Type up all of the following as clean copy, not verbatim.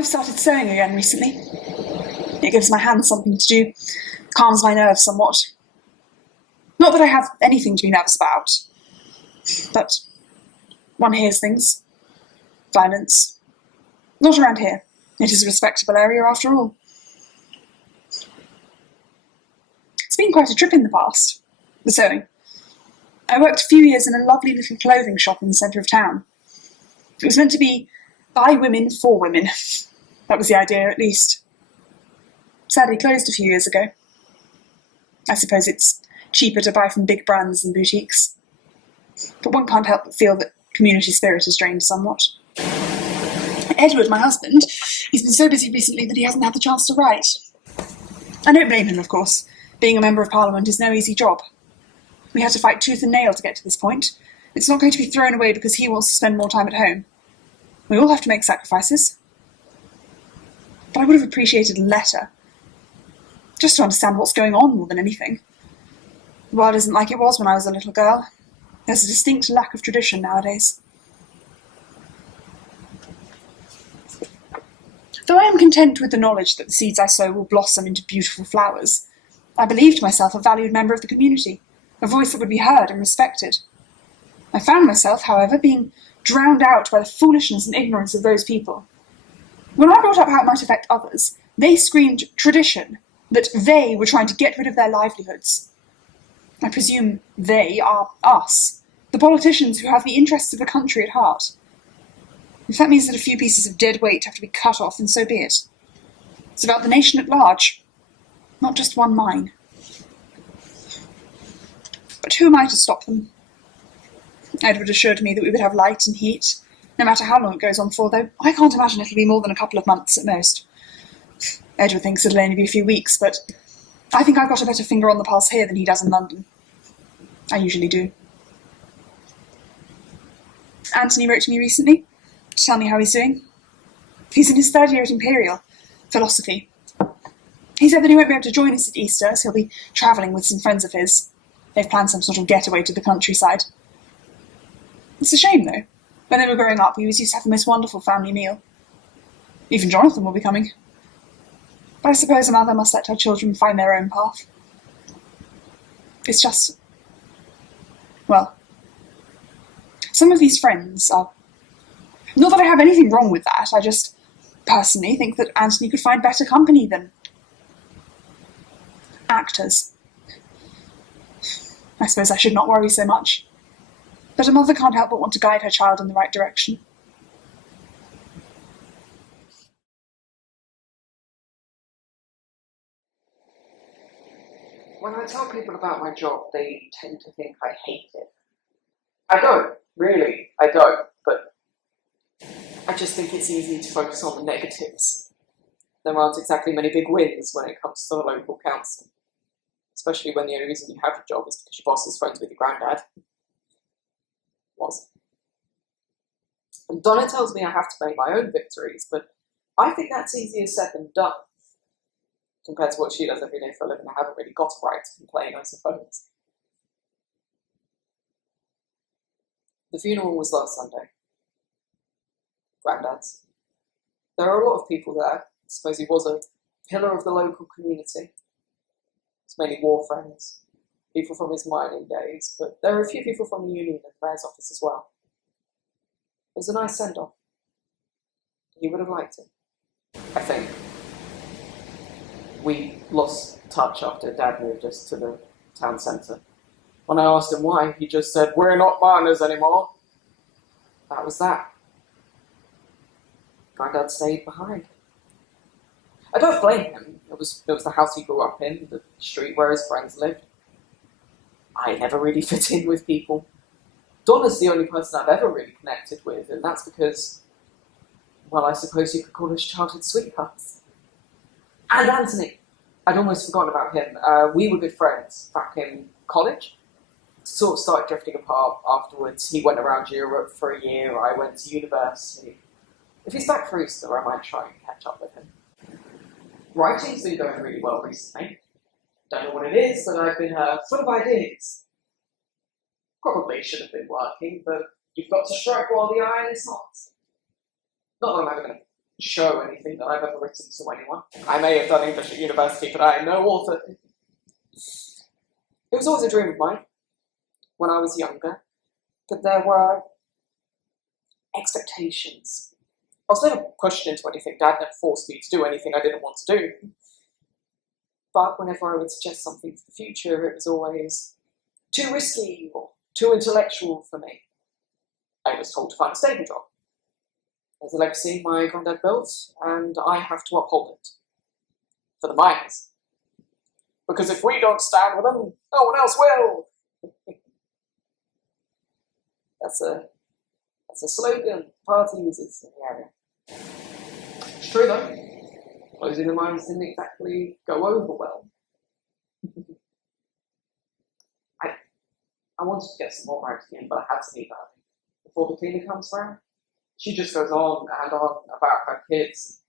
I've started sewing again recently. It gives my hands something to do, calms my nerves somewhat. Not that I have anything to be nervous about, but one hears things. Violence. Not around here. It is a respectable area after all. It's been quite a trip in the past, the sewing. I worked a few years in a lovely little clothing shop in the centre of town. It was meant to be by women for women. That was the idea, at least. Sadly closed a few years ago. I suppose it's cheaper to buy from big brands than boutiques. But one can't help but feel that community spirit has drained somewhat. Edward, my husband, he's been so busy recently that he hasn't had the chance to write. I don't blame him, of course. Being a member of Parliament is no easy job. We had to fight tooth and nail to get to this point. It's not going to be thrown away because he wants to spend more time at home. We all have to make sacrifices. But I would have appreciated a letter. Just to understand what's going on more than anything. The world isn't like it was when I was a little girl. There's a distinct lack of tradition nowadays. Though I am content with the knowledge that the seeds I sow will blossom into beautiful flowers, I believed myself a valued member of the community, a voice that would be heard and respected. I found myself, however, being drowned out by the foolishness and ignorance of those people. When I brought up how it might affect others, they screamed tradition, that they were trying to get rid of their livelihoods. I presume they are us, the politicians who have the interests of the country at heart. If that means that a few pieces of dead weight have to be cut off, then so be it. It's about the nation at large, not just one mine. But who am I to stop them? Edward assured me that we would have light and heat, no matter how long it goes on for, though I can't imagine it'll be more than a couple of months at most. Edward thinks it'll only be a few weeks, but I think I've got a better finger on the pulse here than he does in London. I usually do. Anthony wrote to me recently to tell me how he's doing. He's in his third year at Imperial, philosophy. He said that he won't be able to join us at Easter, as he'll be travelling with some friends of his. They've planned some sort of getaway to the countryside. It's a shame, though. When they were growing up, we used to have the most wonderful family meal. Even Jonathan will be coming. But I suppose a mother must let her children find their own path. It's just... well, some of these friends are... not that I have anything wrong with that, I just personally think that Anthony could find better company than... actors. I suppose I should not worry so much. But a mother can't help but want to guide her child in the right direction. When I tell people about my job, they tend to think I hate it. I don't, really, I don't, but I just think it's easy to focus on the negatives. There aren't exactly many big wins when it comes to the local council, especially when the only reason you have a job is because your boss is friends with your granddad. Was. And Donna tells me I have to make my own victories, but I think that's easier said than done. Compared to what she does every day for a living, I haven't really got a right to complain, I suppose. The funeral was last Sunday. Granddad's. There are a lot of people there. I suppose he was a pillar of the local community. It's mainly war friends, people from his mining days, but there are a few people from the union and the mayor's office as well. It was a nice send-off. He would have liked it, I think. We lost touch after Dad moved us to the town centre. When I asked him why, he just said, "We're not miners anymore." That was that. Granddad stayed behind. I don't blame him. It was the house he grew up in, the street where his friends lived. I never really fit in with people. Donna's the only person I've ever really connected with, and that's because, well, I suppose you could call us childhood sweethearts. And Anthony. I'd almost forgotten about him. We were good friends back in college. Sort of started drifting apart afterwards. He went around Europe for a year. I went to university. If he's back for Easter, I might try and catch up with him. Writing's been going really well recently. Don't know what it is, but I've been full of ideas. Probably should have been working, but you've got to strike while the iron is hot. Not that I'm ever going to show anything that I've ever written to anyone. I may have done English at university, but I am no author. It was always a dream of mine when I was younger, but there were expectations. I was never pushed into anything. Dad never forced me to do anything I didn't want to do. But whenever I would suggest something for the future, it was always too risky or too intellectual for me. I was told to find a stable job. There's a legacy my granddad built, and I have to uphold it. For the miners. Because if we don't stand with them, no one else will. That's a slogan party uses in the area. It's true though. Closing the mines didn't exactly go over well. I wanted to get some more right again, but I had to leave early before the cleaner comes round. She just goes on and on about her kids.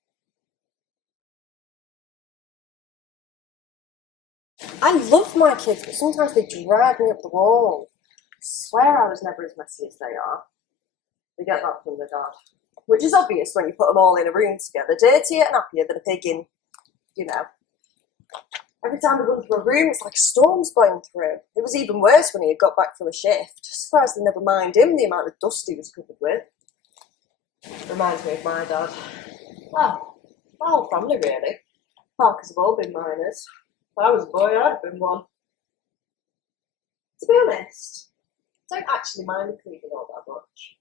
I love my kids, but sometimes they drag me up the wall. I swear I was never as messy as they are. They get that from their dad. Which is obvious when you put them all in a room together. Dirtier and happier than a pig in, you know. Every time we run through a room, it's like storms blowing through. It was even worse when he had got back from a shift. Surprised they never mind him, the amount of dust he was covered with. Reminds me of my dad. Well, my whole family really. Parkers have all been miners. If I was a boy, I'd have been one. To be honest, I don't actually mind the cleaning all that much.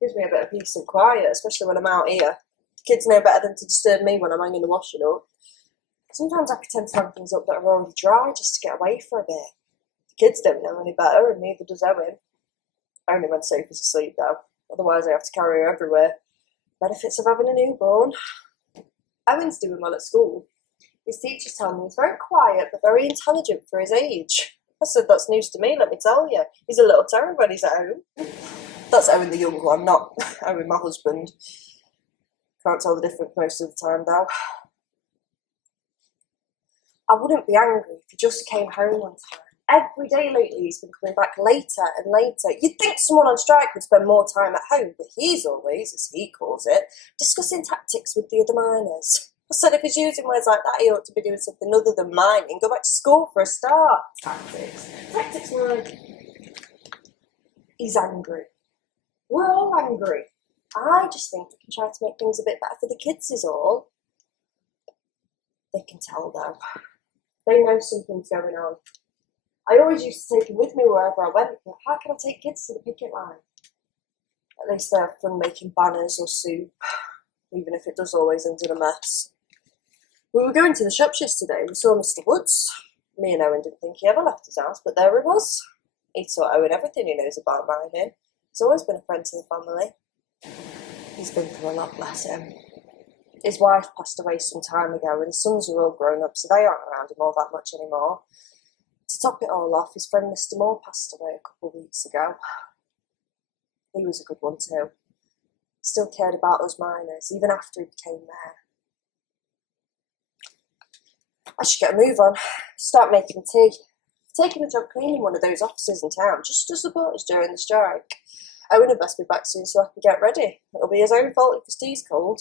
It gives me a bit of peace and quiet, especially when I'm out here. The kids know better than to disturb me when I'm hanging the washing up. Sometimes I pretend to hang things up that are already dry just to get away for a bit. The kids don't know any better, and neither does Owen. Only when Sophie's asleep, though. Otherwise, I have to carry her everywhere. Benefits of having a newborn. Owen's doing well at school. His teachers tell me he's very quiet but very intelligent for his age. I said that's news to me, let me tell you. He's a little terror when he's at home. That's Owen the young one, not Owen my husband. Can't tell the difference most of the time though. I wouldn't be angry if he just came home on time. Every day lately he's been coming back later and later. You'd think someone on strike would spend more time at home, but he's always, as he calls it, discussing tactics with the other miners. I said if he's using words like that, he ought to be doing something other than mining. Go back to school for a start. Tactics. Tactics like... He's angry. We're all angry. I just think we can try to make things a bit better for the kids is all. They can tell though. They know something's going on. I always used to take him with me wherever I went, but how can I take kids to the picket line? At least they have fun making banners or soup, even if it does always end in a mess. We were going to the shops yesterday and we saw Mr. Woods. Me and Owen didn't think he ever left his house, but there he was. He taught Owen everything he knows about mining. He's always been a friend to the family. He's been through a lot, bless him. His wife passed away some time ago and his sons are all grown up, so they aren't around him all that much anymore. To top it all off, his friend Mr. Moore passed away a couple of weeks ago. He was a good one too. Still cared about us miners, even after he became mayor. I should get a move on, start making tea. I've taken a job cleaning one of those offices in town, just to support us during the strike. Owen had best be back soon so I can get ready. It'll be his own fault if his tea's cold.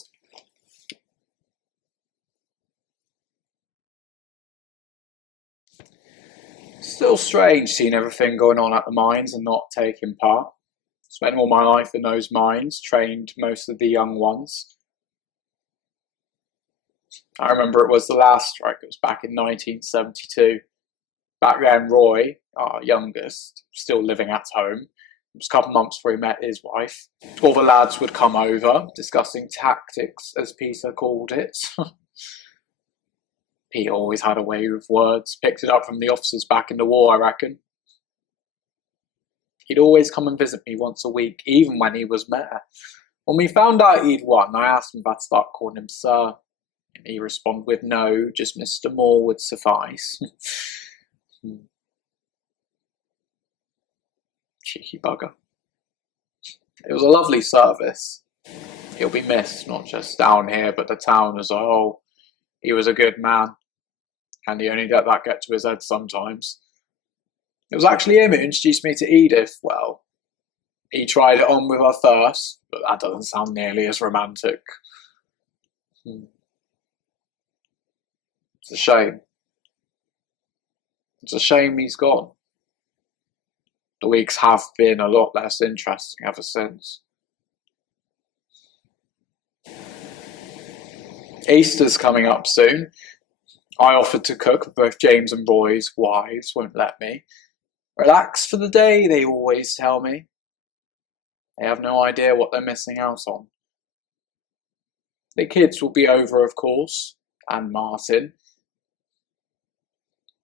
Still strange seeing everything going on at the mines and not taking part. Spent all my life in those mines, trained most of the young ones. I remember it was the last strike, it was back in 1972. Back then Roy, our youngest, still living at home. It was a couple of months before he met his wife. All the lads would come over, discussing tactics, as Peter called it. He always had a way with words, picked it up from the officers back in the war, I reckon. He'd always come and visit me once a week, even when he was mayor. When we found out he'd won, I asked him if I'd start calling him Sir. And he responded with no, just Mr. Moore would suffice. Cheeky bugger. It was a lovely service. He'll be missed, not just down here, but the town as a whole. He was a good man. And he only let that get to his head sometimes. It was actually him who introduced me to Edith. Well, he tried it on with her first, but that doesn't sound nearly as romantic. It's a shame. It's a shame he's gone. The weeks have been a lot less interesting ever since. Easter's coming up soon. I offered to cook, but both James and Roy's wives won't let me. Relax for the day, they always tell me. They have no idea what they're missing out on. The kids will be over, of course, and Martin.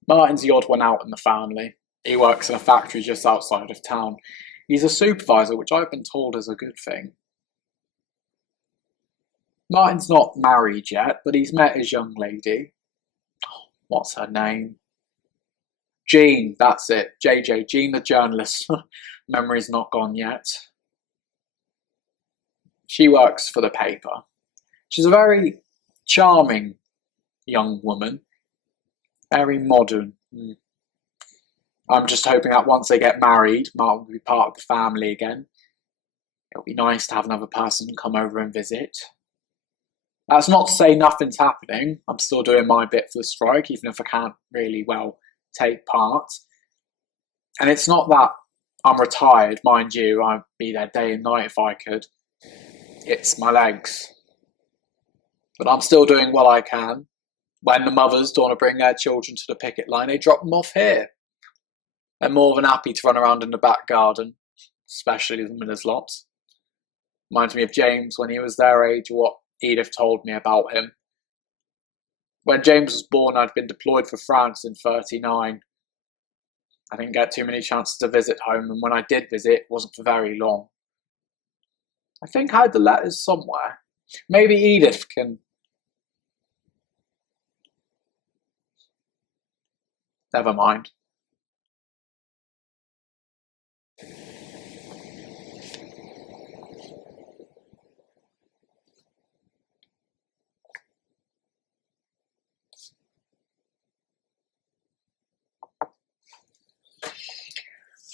Martin's the odd one out in the family. He works in a factory just outside of town. He's a supervisor, which I've been told is a good thing. Martin's not married yet, but he's met his young lady. What's her name? Jean, that's it. JJ, Jean the journalist. Memory's not gone yet. She works for the paper. She's a very charming young woman. Very modern. I'm just hoping that once they get married, Martin will be part of the family again. It'll be nice to have another person come over and visit. That's not to say nothing's happening. I'm still doing my bit for the strike, even if I can't really, take part. And it's not that I'm retired, mind you. I'd be there day and night if I could. It's my legs. But I'm still doing what I can. When the mothers don't want to bring their children to the picket line, they drop them off here. They're more than happy to run around in the back garden, especially the miller's lot. Reminds me of James when he was their age, what Edith told me about him. When James was born, I'd been deployed for France in '39. I didn't get too many chances to visit home, and when I did visit, it wasn't for very long. I think I had the letters somewhere. Maybe Edith can... Never mind.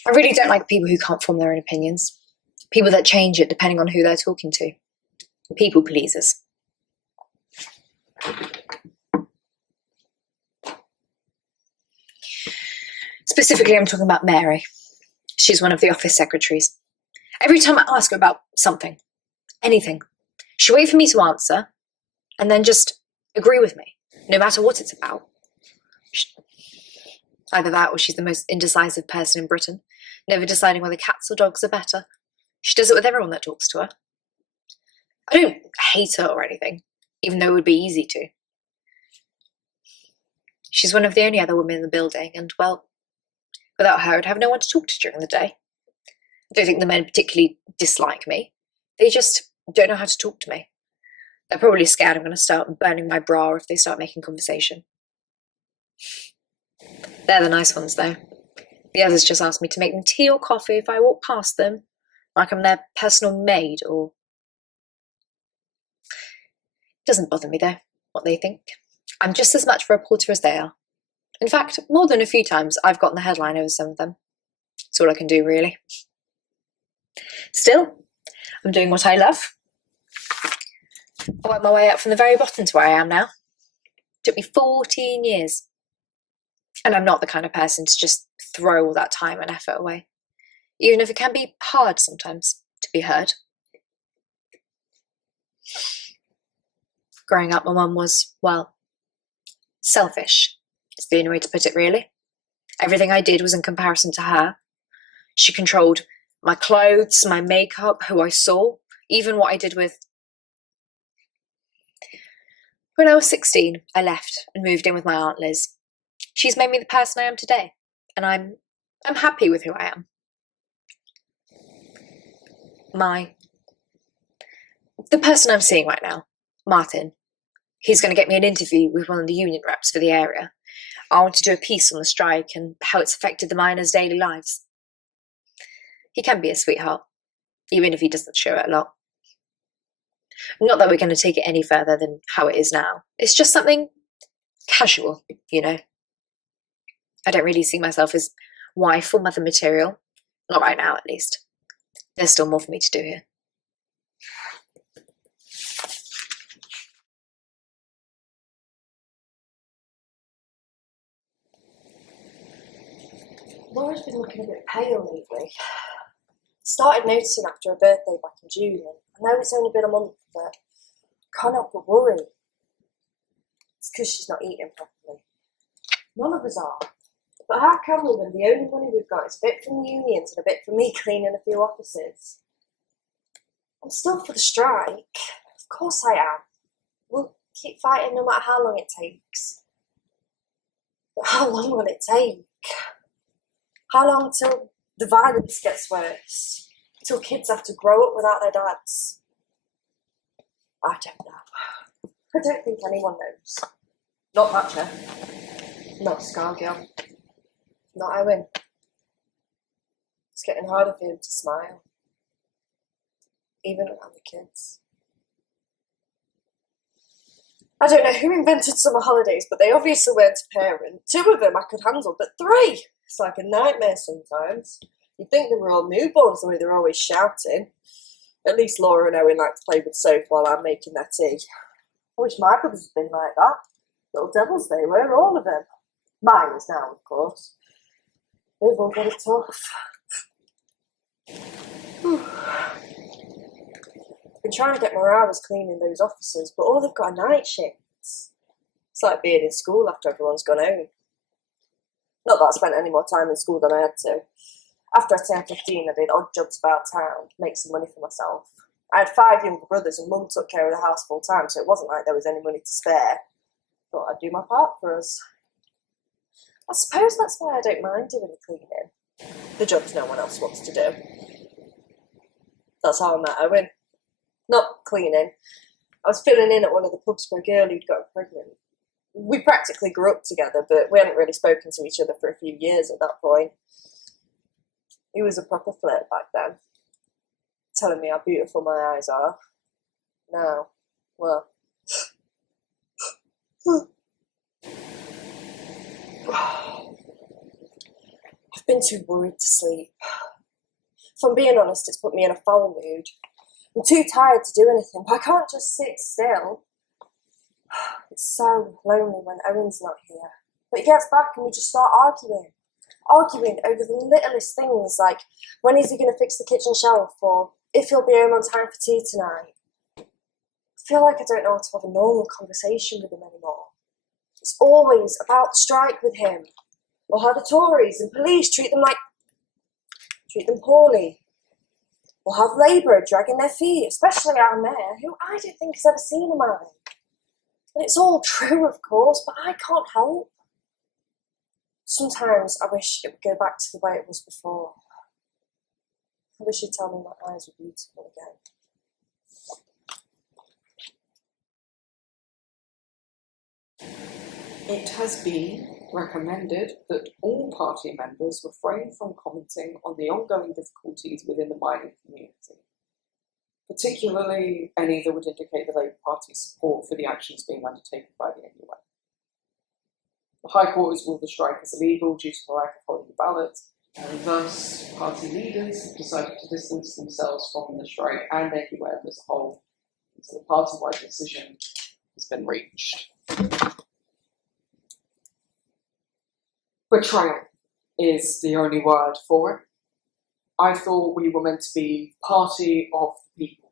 I really don't like people who can't form their own opinions. People that change it depending on who they're talking to. People pleasers. Specifically, I'm talking about Mary. She's one of the office secretaries. Every time I ask her about something, anything, she'll wait for me to answer and then just agree with me, no matter what it's about. Either that or she's the most indecisive person in Britain, never deciding whether cats or dogs are better. She does it with everyone that talks to her. I don't hate her or anything, even though it would be easy to. She's one of the only other women in the building, and, well, without her, I'd have no one to talk to during the day. I don't think the men particularly dislike me. They just don't know how to talk to me. They're probably scared I'm going to start burning my bra if they start making conversation. They're the nice ones, though. The others just ask me to make them tea or coffee if I walk past them, like I'm their personal maid, or... It doesn't bother me, though, what they think. I'm just as much of a reporter as they are. In fact, more than a few times, I've gotten the headline over some of them. That's all I can do, really. Still, I'm doing what I love. I worked my way up from the very bottom to where I am now. It took me 14 years. And I'm not the kind of person to just throw all that time and effort away, even if it can be hard sometimes to be heard. Growing up, my mum was, well, selfish. It's the only way to put it, really. Everything I did was in comparison to her. She controlled my clothes, my makeup, who I saw, even what I did with... When I was 16, I left and moved in with my Aunt Liz. She's made me the person I am today, and I'm happy with who I am. The person I'm seeing right now, Martin, he's going to get me an interview with one of the union reps for the area. I want to do a piece on the strike and how it's affected the miners' daily lives. He can be a sweetheart, even if he doesn't show it a lot. Not that we're going to take it any further than how it is now. It's just something casual, you know. I don't really see myself as wife or mother material. Not right now, at least. There's still more for me to do here. Laura's been looking a bit pale lately. Started noticing after her birthday back in June, and I know it's only been a month, but I can't help but worry. It's because she's not eating properly. None of us are. But how can we when the only money we've got is a bit from the unions and a bit from me cleaning a few offices? I'm still for the strike. Of course I am. We'll keep fighting no matter how long it takes. But how long will it take? How long till the violence gets worse? Till kids have to grow up without their dads? I don't know. I don't think anyone knows. Not Thatcher. Not Scargill. Not Owen. It's getting harder for him to smile. Even around the kids. I don't know who invented summer holidays, but they obviously weren't a parent. 2 of them I could handle, but 3! It's like a nightmare sometimes. You'd think they were all newborns the way they're always shouting. At least Laura and Owen like to play with Soph while I'm making their tea. I wish my brothers had been like that. Little devils they were, all of them. Mine is now, of course. They've all got it tough. I've been trying to get more hours cleaning those offices, but all they've got are night shifts. It's like being in school after everyone's gone home. Not that I spent any more time in school than I had to. After I turned 15, I did odd jobs about town to make some money for myself. I had 5 younger brothers and Mum took care of the house full time, so it wasn't like there was any money to spare. Thought I'd do my part for us. I suppose that's why I don't mind doing the cleaning. The jobs no one else wants to do. That's how I met Owen. Not cleaning. I was filling in at one of the pubs for a girl who'd got pregnant. We practically grew up together, but we hadn't really spoken to each other for a few years at that point. He was a proper flirt back then, telling me how beautiful my eyes are. Now, well... I've been too worried to sleep. If I'm being honest, it's put me in a foul mood. I'm too tired to do anything, but I can't just sit still. It's so lonely when Owen's not here. But he gets back and we just start arguing. Arguing over the littlest things, like when is he going to fix the kitchen shelf, or if he'll be home on time for tea tonight. I feel like I don't know how to have a normal conversation with him anymore. It's always about the strike with him, or how the Tories and police treat them poorly, or have Labour dragging their feet, especially our mayor, who I don't think has ever seen a man. And it's all true, of course, but I can't help. Sometimes I wish it would go back to the way it was before. I wish you'd tell me my eyes were beautiful again. It has been recommended that all party members refrain from commenting on the ongoing difficulties within the mining community, particularly any that would indicate the Labour Party's support for the actions being undertaken by the NUA. The High Court has ruled the strike as illegal due to the lack of holding the ballot, and thus party leaders have decided to distance themselves from the strike and NUA as a whole until a party-wide decision has been reached. Betrayal is the only word for it. I thought we were meant to be party of the people,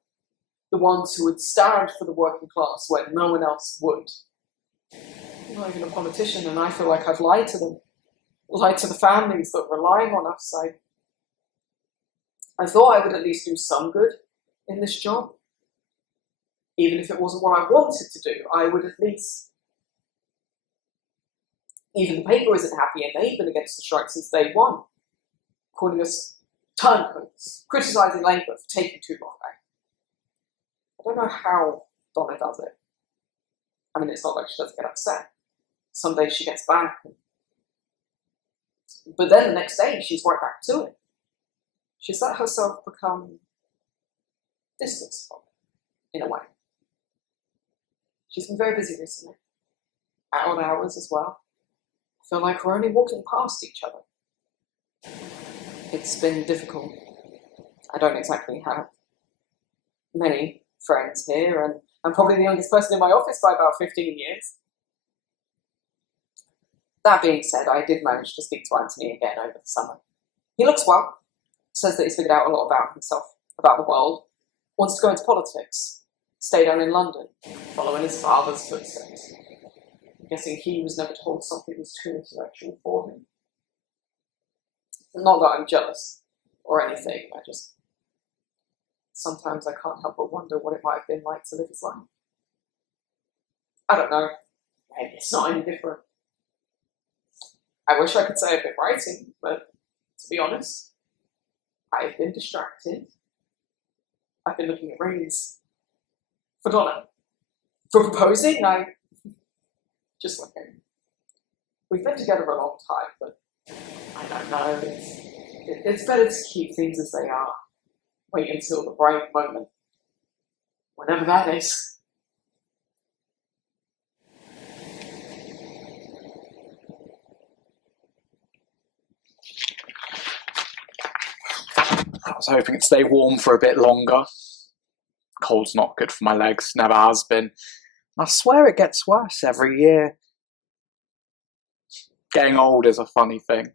the ones who would stand for the working class when no one else would. I'm not even a politician, and I feel like I've lied to them, lied to the families that are relying on us. I thought I would at least do some good in this job. Even if it wasn't what I wanted to do, I would at least... Even the paper isn't happy, and they've been against the strike since day one, calling us turncoats, criticising Labour for taking too long. I don't know how Donna does it. I mean, it's not like she doesn't get upset. Some days she gets back. But then the next day, she's right back to it. She's let herself become distant from it, in a way. She's been very busy recently. Out on hours as well. I feel like we're only walking past each other. It's been difficult. I don't exactly have many friends here, and I'm probably the youngest person in my office by about 15 years. That being said, I did manage to speak to Anthony again over the summer. He looks well, says that he's figured out a lot about himself, about the world, wants to go into politics, stay down in London, following his father's footsteps. I'm guessing he was never told something was too intellectual for him. Not that I'm jealous or anything, I just... Sometimes I can't help but wonder what it might have been like to live his life. I don't know. Maybe it's not any different. I wish I could say I've been writing, but to be honest, I've been distracted. I've been looking at rings. For Donna. For proposing, just looking. We've been together a long time, but I don't know. It's better to keep things as they are. Wait until the right moment. Whenever that is. I was hoping it'd stay warm for a bit longer. Cold's not good for my legs, never has been. I swear it gets worse every year. Getting old is a funny thing.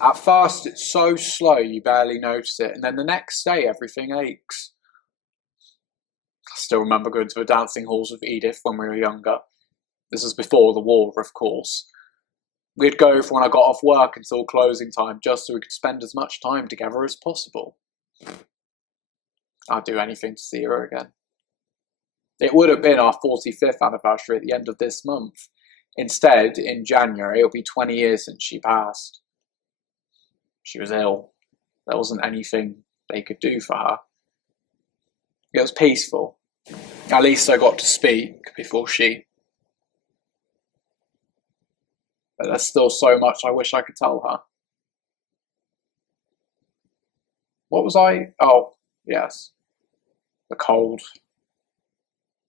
At first it's so slow you barely notice it, and then the next day everything aches. I still remember going to the dancing halls with Edith when we were younger. This was before the war, of course. We'd go from when I got off work until closing time just so we could spend as much time together as possible. I'd do anything to see her again. It would have been our 45th anniversary at the end of this month. Instead, in January, it'll be 20 years since she passed. She was ill. There wasn't anything they could do for her. It was peaceful. At least I got to speak before she. But there's still so much I wish I could tell her. What was I? Oh, yes. The cold.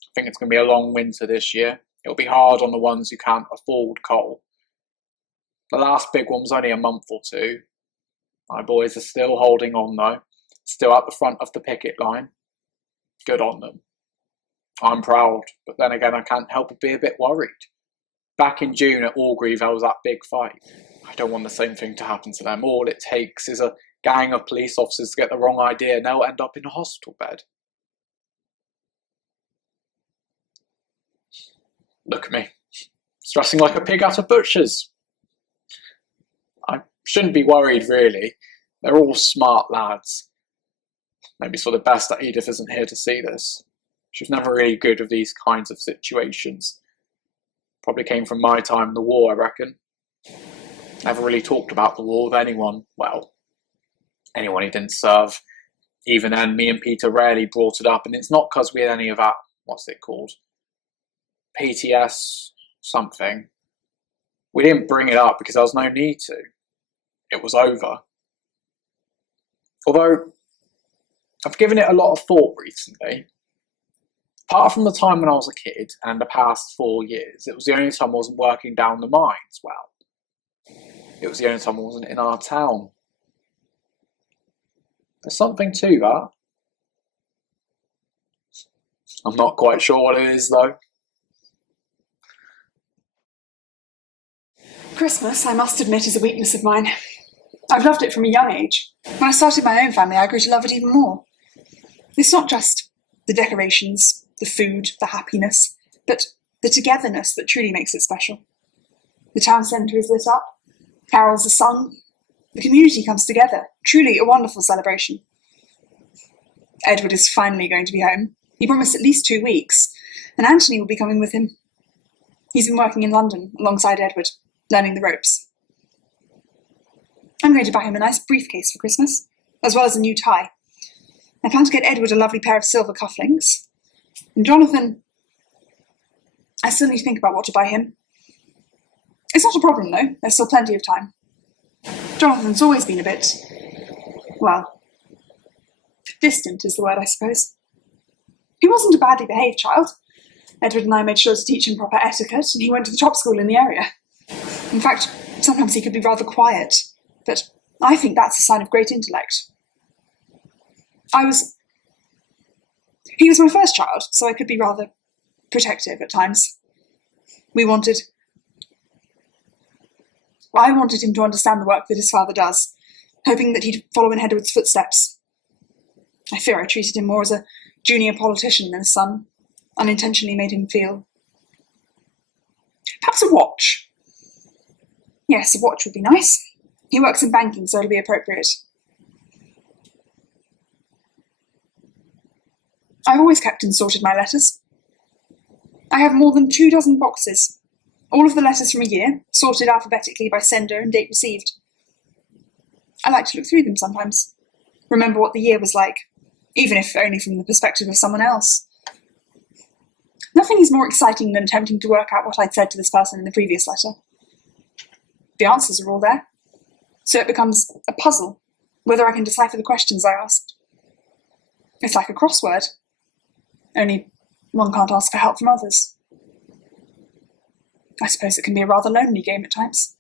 I think it's going to be a long winter this year. It'll be hard on the ones who can't afford coal. The last big one was only a month or two. My boys are still holding on though. Still at the front of the picket line. Good on them. I'm proud, but then again I can't help but be a bit worried. Back in June at Orgreave there was that big fight. I don't want the same thing to happen to them. All it takes is a gang of police officers to get the wrong idea and they'll end up in a hospital bed. Look at me. Stressing like a pig out of butchers. I shouldn't be worried really. They're all smart lads. Maybe it's for the best that Edith isn't here to see this. She was never really good with these kinds of situations. Probably came from my time in the war, I reckon. Never really talked about the war with anyone. Well, anyone he didn't serve. Even then, me and Peter rarely brought it up, and it's not because we had any of that, what's it called? PTS something. We didn't bring it up because there was no need to. It was over. Although, I've given it a lot of thought recently. Apart from the time when I was a kid and the past 4 years, it was the only time I wasn't working down the mines. Well, it was the only time I wasn't in our town. There's something to that. I'm not quite sure what it is though. Christmas, I must admit, is a weakness of mine. I've loved it from a young age. When I started my own family, I grew to love it even more. It's not just the decorations, the food, the happiness, but the togetherness that truly makes it special. The town centre is lit up, carols are sung, the community comes together. Truly a wonderful celebration. Edward is finally going to be home. He promised at least 2 weeks, and Anthony will be coming with him. He's been working in London alongside Edward, learning the ropes. I'm going to buy him a nice briefcase for Christmas, as well as a new tie. I plan to get Edward a lovely pair of silver cufflinks. And Jonathan, I still need to think about what to buy him. It's not a problem though, there's still plenty of time. Jonathan's always been a bit, well, distant is the word I suppose. He wasn't a badly behaved child. Edward and I made sure to teach him proper etiquette, and he went to the top school in the area. In fact, sometimes he could be rather quiet, but I think that's a sign of great intellect. He was my first child, so I could be rather protective at times. We wanted I wanted him to understand the work that his father does, hoping that he'd follow in Edward's footsteps. I fear I treated him more as a junior politician than a son, unintentionally made him feel. Perhaps a watch. Yes, a watch would be nice. He works in banking, so it'll be appropriate. I've always kept and sorted my letters. I have more than 24 boxes, all of the letters from a year, sorted alphabetically by sender and date received. I like to look through them sometimes, remember what the year was like, even if only from the perspective of someone else. Nothing is more exciting than attempting to work out what I'd said to this person in the previous letter. The answers are all there, so it becomes a puzzle whether I can decipher the questions I asked. It's like a crossword, only one can't ask for help from others. I suppose it can be a rather lonely game at times.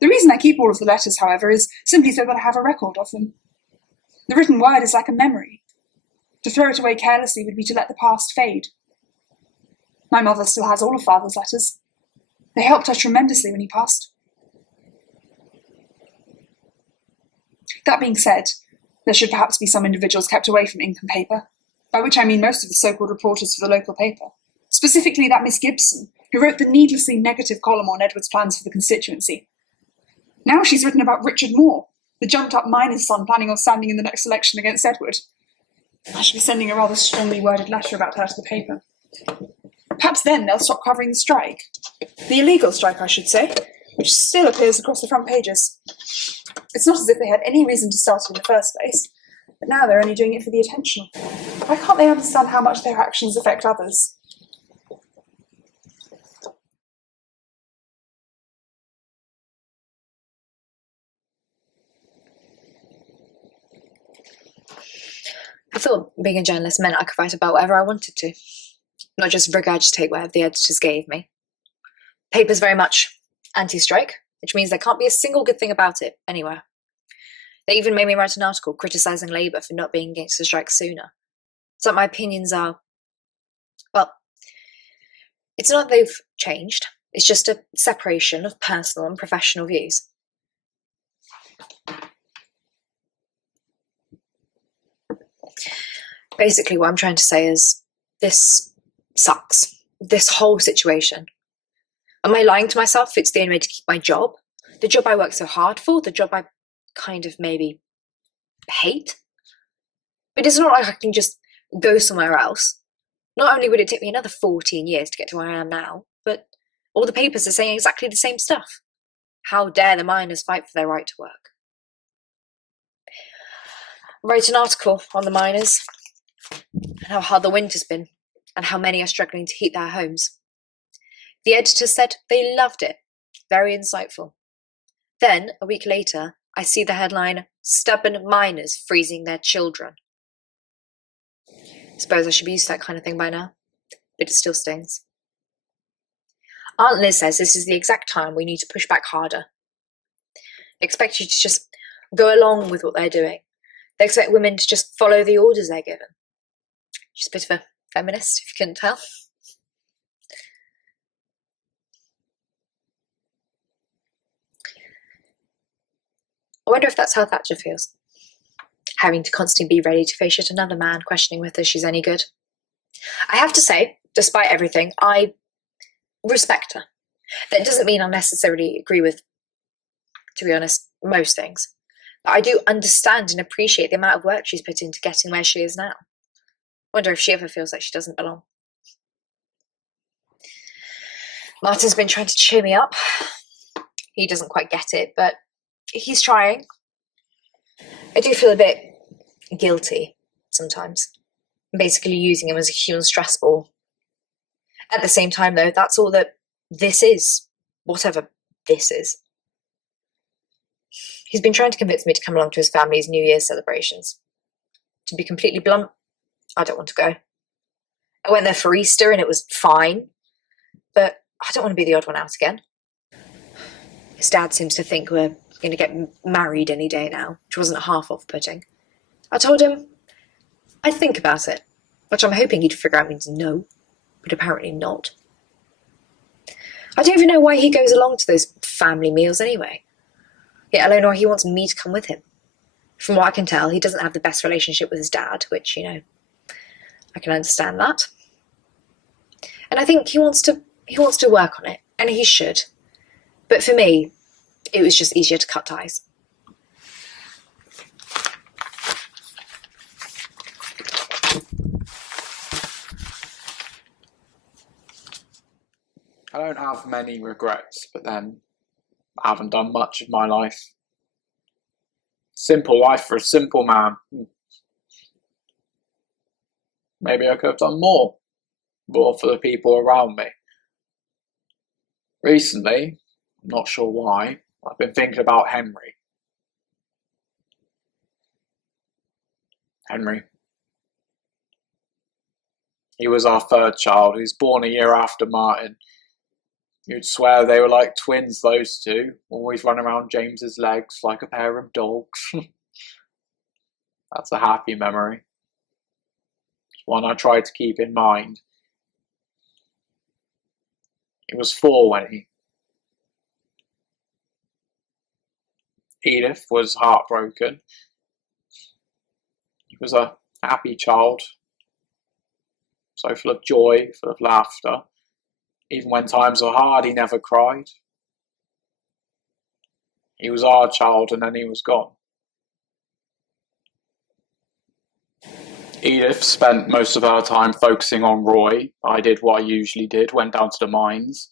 The reason I keep all of the letters, however, is simply so that I have a record of them. The written word is like a memory. To throw it away carelessly would be to let the past fade. My mother still has all of Father's letters. They helped her tremendously when he passed. That being said, there should perhaps be some individuals kept away from ink and paper, by which I mean most of the so-called reporters for the local paper, specifically that Miss Gibson, who wrote the needlessly negative column on Edward's plans for the constituency. Now she's written about Richard Moore, the jumped-up miner's son planning on standing in the next election against Edward. I should be sending a rather strongly worded letter about her to the paper. Perhaps then they'll stop covering the strike. The illegal strike, I should say, which still appears across the front pages. It's not as if they had any reason to start it in the first place, but now they're only doing it for the attention. Why can't they understand how much their actions affect others? I thought being a journalist meant I could write about whatever I wanted to, not just regurgitate whatever the editors gave me. The paper's very much anti-strike, which means there can't be a single good thing about it anywhere. They even made me write an article criticising Labour for not being against the strike sooner. So my opinions are, well, it's not that they've changed, it's just a separation of personal and professional views. Basically, what I'm trying to say is, this sucks. This whole situation. Am I lying to myself if it's the only way to keep my job? The job I work so hard for? The job I kind of maybe hate? But it's not like I can just go somewhere else. Not only would it take me another 14 years to get to where I am now, but all the papers are saying exactly the same stuff. How dare the miners fight for their right to work? Write an article on the miners, and how hard the winter's been, and how many are struggling to heat their homes. The editor said they loved it. Very insightful. Then, a week later, I see the headline, "Stubborn Miners Freezing Their Children." Suppose I should be used to that kind of thing by now, but it still stings. Aunt Liz says this is the exact time we need to push back harder. They expect you to just go along with what they're doing. They expect women to just follow the orders they're given. She's a bit of a feminist, if you couldn't tell. I wonder if that's how Thatcher feels. Having to constantly be ready to face yet another man questioning whether she's any good. I have to say, despite everything, I respect her. That doesn't mean I necessarily agree with, to be honest, most things. But I do understand and appreciate the amount of work she's put into getting where she is now. Wonder if she ever feels like she doesn't belong. Martin's been trying to cheer me up. He doesn't quite get it, but he's trying. I do feel a bit guilty sometimes. I'm basically using him as a human stress ball. At the same time, though, that's all that this is, whatever this is. He's been trying to convince me to come along to his family's New Year's celebrations. To be completely blunt, I don't want to go. I went there for Easter and it was fine, but I don't want to be the odd one out again. His dad seems to think we're going to get married any day now, which wasn't half off-putting. I told him I'd think about it, which I'm hoping he'd figure out means no, but apparently not. I don't even know why he goes along to those family meals anyway. Yet alone why he wants me to come with him. From what I can tell, he doesn't have the best relationship with his dad, which, you know, I can understand that. And I think he wants to work on it, and he should. But for me, it was just easier to cut ties. I don't have many regrets, but then I haven't done much of my life. Simple life for a simple man. Maybe I could have done more for the people around me. Recently, I'm not sure why, I've been thinking about Henry. He was our third child. He was born a year after Martin. You'd swear they were like twins, those two. Always run around James's legs like a pair of dogs. That's a happy memory. It's one I try to keep in mind. He was 4 when Edith was heartbroken. He was a happy child. So full of joy, full of laughter. Even when times were hard, he never cried. He was our child and then he was gone. Edith spent most of her time focusing on Roy. I did what I usually did, went down to the mines.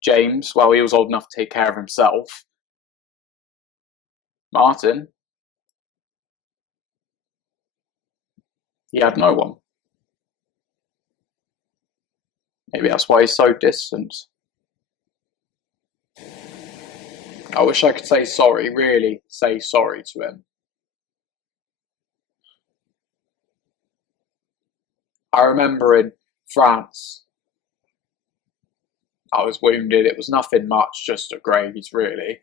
James, well, he was old enough to take care of himself. Martin, he had no one. Maybe that's why he's so distant. I wish I could say sorry, really say sorry to him. I remember in France, I was wounded. It was nothing much, just a graze, really.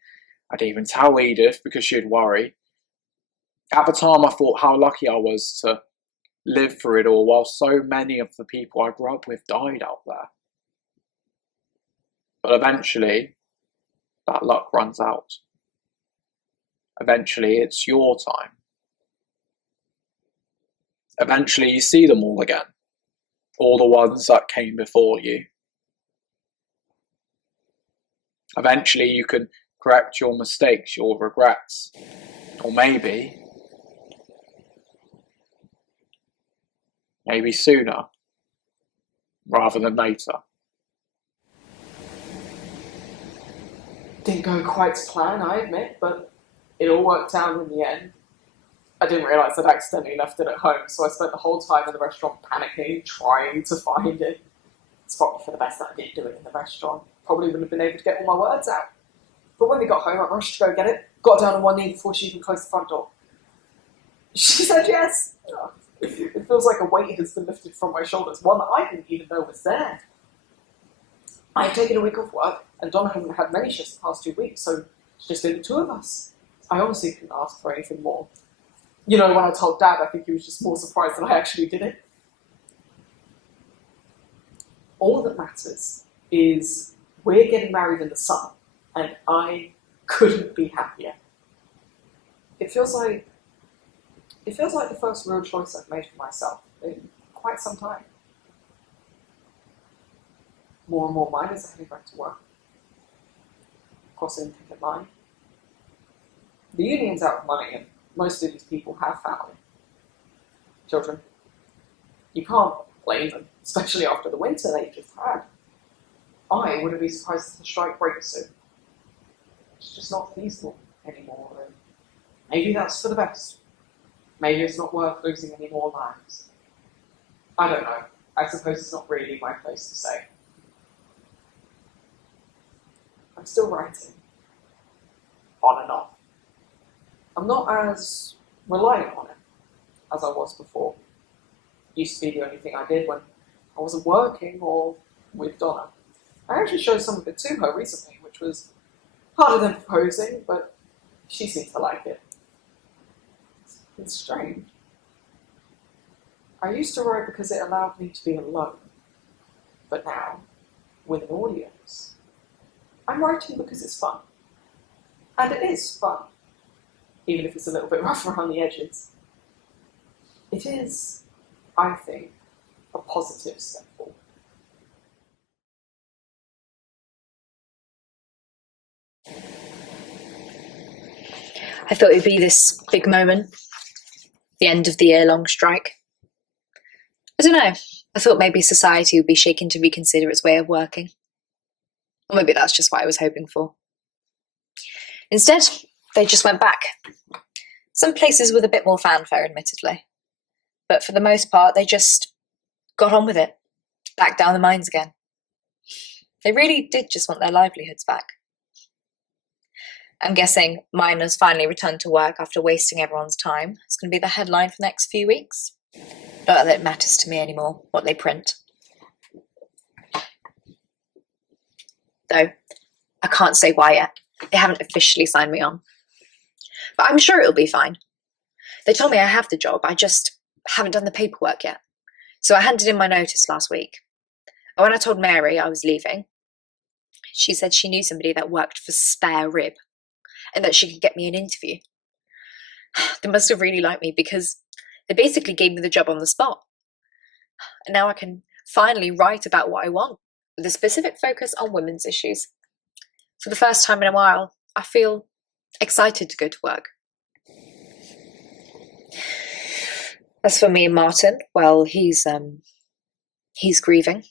I'd even tell Edith because she'd worry. At the time, I thought how lucky I was to live through it all while so many of the people I grew up with died out there. But eventually, that luck runs out. Eventually, it's your time. Eventually, you see them all again. All the ones that came before you. Eventually, you can correct your mistakes, your regrets. Or maybe sooner, rather than later. Didn't go quite to plan, I admit, but it all worked out in the end. I didn't realise I'd accidentally left it at home, so I spent the whole time in the restaurant panicking, trying to find it. It's probably for the best that I didn't do it in the restaurant. Probably wouldn't have been able to get all my words out. But when we got home, I rushed to go get it, got down on one knee before she even closed the front door. She said yes. Oh, it feels like a weight has been lifted from my shoulders, one that I didn't even know was there. I had taken a week off work, and Donna hasn't had many shifts the past 2 weeks, so it's just the 2 of us. I honestly couldn't ask for anything more. You know, when I told Dad, I think he was just more surprised that I actually did it. All that matters is we're getting married in the summer, and I couldn't be happier. It feels like the first real choice I've made for myself in quite some time. More and more miners are heading back to work, crossing Picket Line. The union's out of money, and most of these people have family, children. You can't blame them, especially after the winter they've just had. I wouldn't be surprised if the strike breaks soon. It's just not feasible anymore, and maybe that's for the best. Maybe it's not worth losing any more lives. I don't know. I suppose it's not really my place to say. I'm still writing. On and off. I'm not as reliant on it as I was before. It used to be the only thing I did when I wasn't working or with Donna. I actually showed some of it to her recently, which was harder than proposing, but she seemed to like it. It's strange. I used to write because it allowed me to be alone, but now, with an audience, I'm writing because it's fun. And it is fun, even if it's a little bit rough around the edges. It is, I think, a positive step forward. I thought it would be this big moment, the end of the year-long strike. I don't know. I thought maybe society would be shaken to reconsider its way of working. Or maybe that's just what I was hoping for. Instead, they just went back. Some places with a bit more fanfare, admittedly. But for the most part, they just got on with it, back down the mines again. They really did just want their livelihoods back. I'm guessing miners finally returned to work after wasting everyone's time. It's going to be the headline for the next few weeks. Not that it matters to me anymore, what they print. Though, I can't say why yet. They haven't officially signed me on. But I'm sure it'll be fine. They told me I have the job, I just haven't done the paperwork yet. So I handed in my notice last week. And when I told Mary I was leaving, she said she knew somebody that worked for Spare Rib and that she could get me an interview. They must have really liked me because they basically gave me the job on the spot. And now I can finally write about what I want, with a specific focus on women's issues. For the first time in a while, I feel excited to go to work. As for me and Martin, well, he's grieving.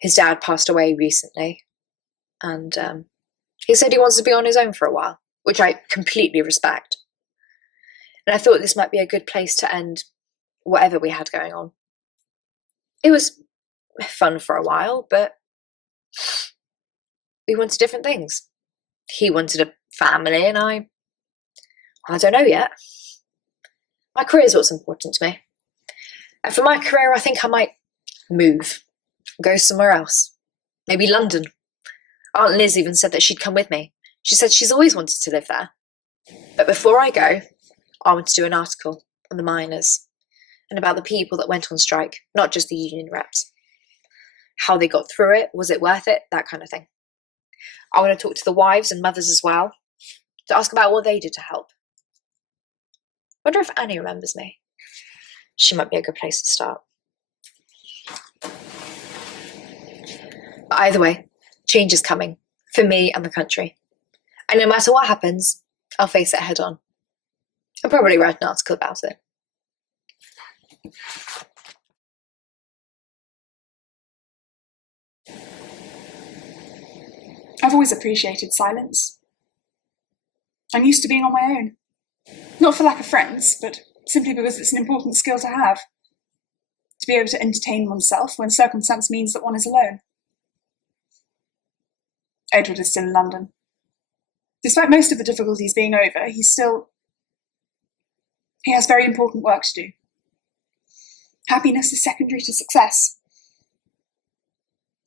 His dad passed away recently, and he said he wants to be on his own for a while, which I completely respect. And I thought this might be a good place to end whatever we had going on. It was fun for a while, but we wanted different things. He wanted a family, and I don't know yet. My career is what's important to me. And for my career, I think I might move, go somewhere else. Maybe London. Aunt Liz even said that she'd come with me. She said she's always wanted to live there. But before I go, I want to do an article on the miners and about the people that went on strike, not just the union reps. How they got through it, was it worth it, that kind of thing. I want to talk to the wives and mothers as well, to ask about what they did to help. Wonder if Annie remembers me. She might be a good place to start. But either way, change is coming, for me and the country. And no matter what happens, I'll face it head on. I'll probably write an article about it. I've always appreciated silence. I'm used to being on my own. Not for lack of friends, but simply because it's an important skill to have. To be able to entertain oneself when circumstance means that one is alone. Edward is still in London. Despite most of the difficulties being over, he has very important work to do. Happiness is secondary to success.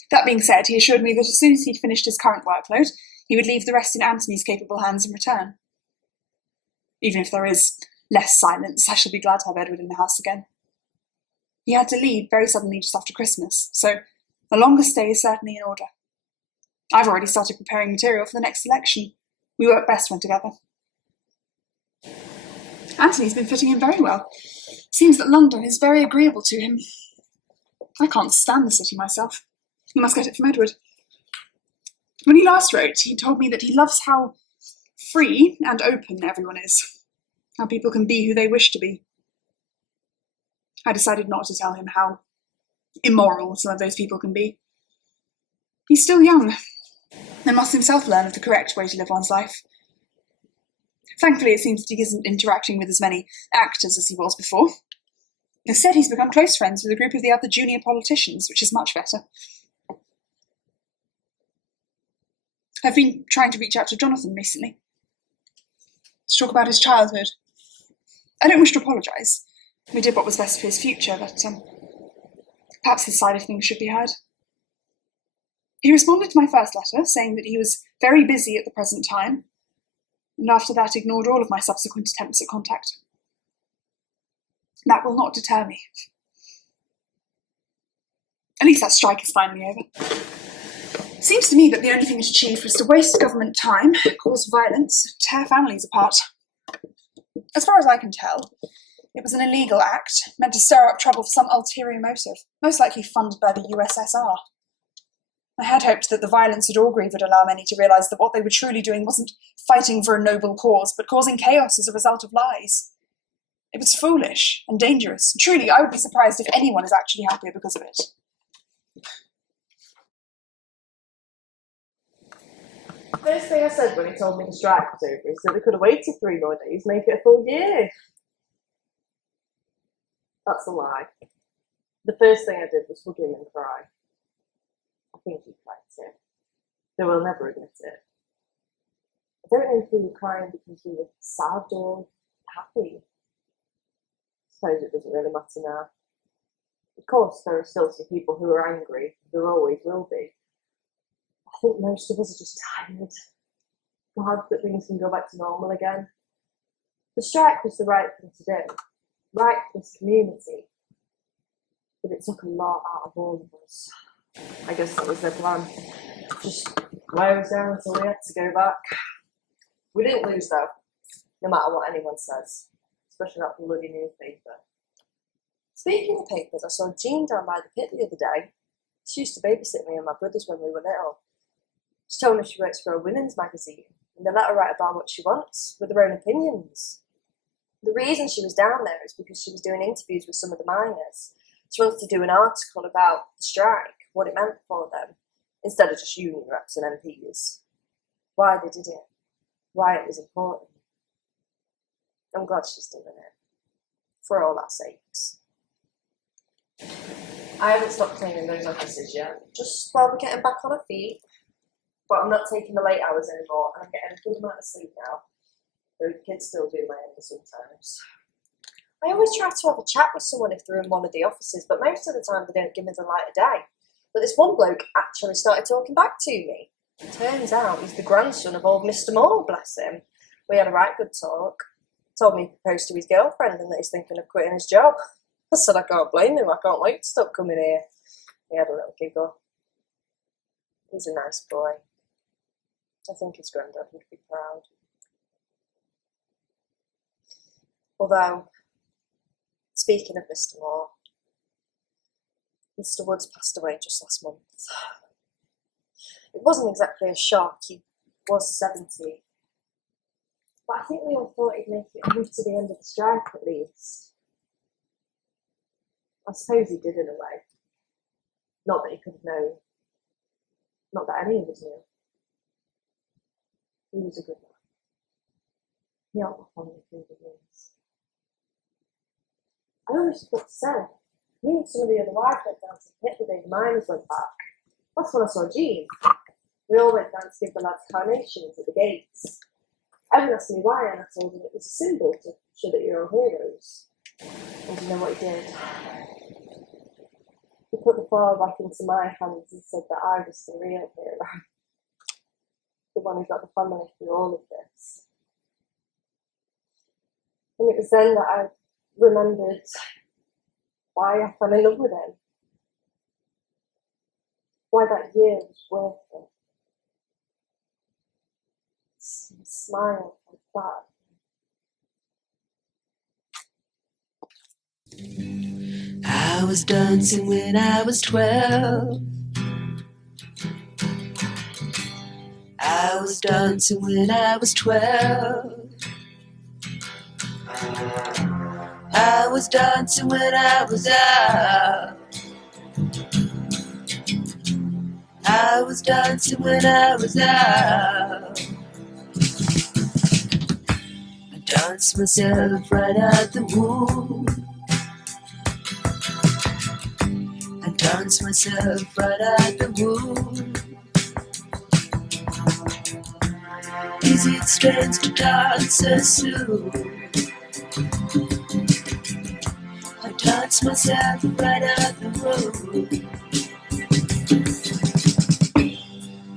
That being said, he assured me that as soon as he'd finished his current workload, he would leave the rest in Anthony's capable hands and return. Even if there is less silence, I shall be glad to have Edward in the house again. He had to leave very suddenly just after Christmas, so a longer stay is certainly in order. I've already started preparing material for the next election. We work best when together. Anthony's been fitting in very well. Seems that London is very agreeable to him. I can't stand the city myself. He must get it from Edward. When he last wrote, he told me that he loves how free and open everyone is. How people can be who they wish to be. I decided not to tell him how immoral some of those people can be. He's still young, and must himself learn of the correct way to live one's life. Thankfully, it seems that he isn't interacting with as many actors as he was before. Instead, he's become close friends with a group of the other junior politicians, which is much better. I've been trying to reach out to Jonathan recently, to talk about his childhood. I don't wish to apologise. We did what was best for his future, but perhaps his side of things should be heard. He responded to my first letter, saying that he was very busy at the present time, and after that ignored all of my subsequent attempts at contact. That will not deter me. At least that strike is finally over. It seems to me that the only thing it achieved was to waste government time, cause violence, tear families apart. As far as I can tell, it was an illegal act, meant to stir up trouble for some ulterior motive, most likely funded by the USSR. I had hoped that the violence at Orgreave would allow many to realise that what they were truly doing wasn't fighting for a noble cause, but causing chaos as a result of lies. It was foolish and dangerous. Truly, I would be surprised if anyone is actually happier because of it. First thing I said when he told me the strike was over is that we could have waited 3 more days, make it a full year. That's a lie. The first thing I did was hug him and cry. I think he cried too, though we'll never admit it. I don't know if we were crying because we were sad or happy. I suppose it doesn't really matter now. Of course, there are still some people who are angry. There always will be. I think most of us are just tired. Glad that things can go back to normal again. The strike was the right thing to do, right for this community. But it took a lot out of all of us. I guess that was their plan. Just wear us down until we had to go back. We didn't lose though, no matter what anyone says, especially that bloody newspaper. Speaking of papers, I saw Jean down by the pit the other day. She used to babysit me and my brothers when we were little. She told me she works for a women's magazine and they let her write about what she wants, with her own opinions. The reason she was down there is because she was doing interviews with some of the miners. She wanted to do an article about the strike, what it meant for them, instead of just union reps and MPs. Why they did it, why it was important. I'm glad she's doing it, for all our sakes. I haven't stopped cleaning those offices yet, just while we're getting back on our feet. But I'm not taking the late hours anymore, and I'm getting a good amount of sleep now. Though the kids still do my end sometimes. I always try to have a chat with someone if they're in one of the offices, but most of the time they don't give me the light of day. But this one bloke actually started talking back to me. Turns out he's the grandson of old Mr. Moore, bless him. We had a right good talk. Told me he proposed to his girlfriend and that he's thinking of quitting his job. I said I can't blame him, I can't wait to stop coming here. He had a little giggle. He's a nice boy. I think his granddad would be proud. Although, speaking of Mr. Moore, Mr. Woods passed away just last month. It wasn't exactly a shock, he was 70. But I think we all thought he'd make it through to the end of the strike at least. I suppose he did in a way. Not that he could have known. Not that any of us knew. He was a good man. He outperformed me through the years. I almost forgot to say, me and some of the other wives went down to the pit the day the miners went back. That's when I saw Jean. We all went down to give the lads carnations at the gates. Evan asked me why, and I told him it was a symbol to show that you're all heroes. And you know what he did? He put the flower back into my hands and said that I was the real hero. The one who got the family through all of this. And it was then that I remembered why I fell in love with him. Why that year was worth it. He smiled like that. I was dancing when I was 12. I was dancing when I was 12. I was dancing when I was out. I was dancing when I was out. I danced myself right out the womb. I danced myself right out the womb. Is it strange to dance so soon? I danced myself right out the room.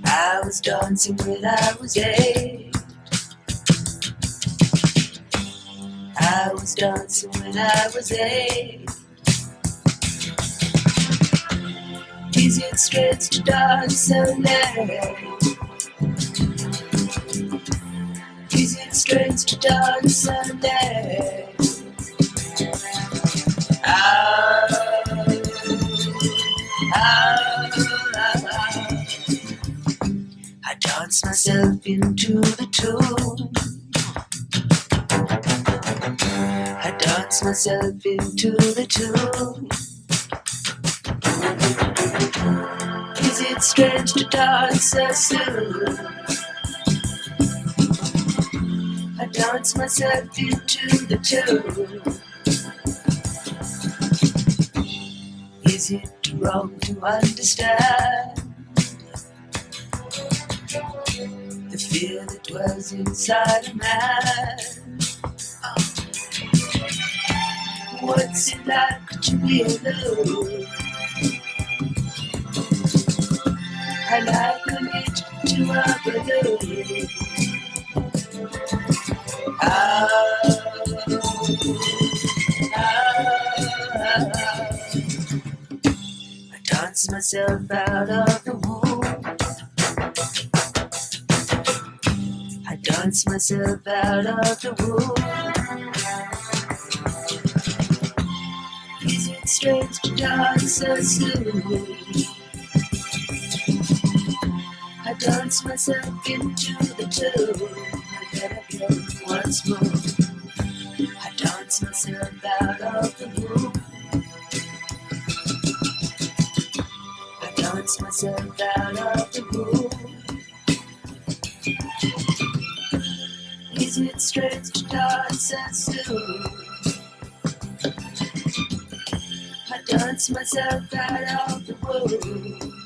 I was dancing when I was 8. I was dancing when I was 8. Is it strange to dance so late? Is it strange to dance so late? Ah, ah, ah. I dance myself into the tune. I dance myself into the tune. Is it strange to dance so soon? I dance myself into the tune. Is it wrong to understand the fear that dwells inside a man? What's it like to be alone? I liken it to a balloon. Ah, ah, ah. I dance myself out of the womb. I dance myself out of the womb. Is it strange to dance so soon? I dance myself into the tune. Again, once more. I dance myself out of the womb. I dance myself out of the womb. Is it strange to dance so soon? I dance myself out of the womb.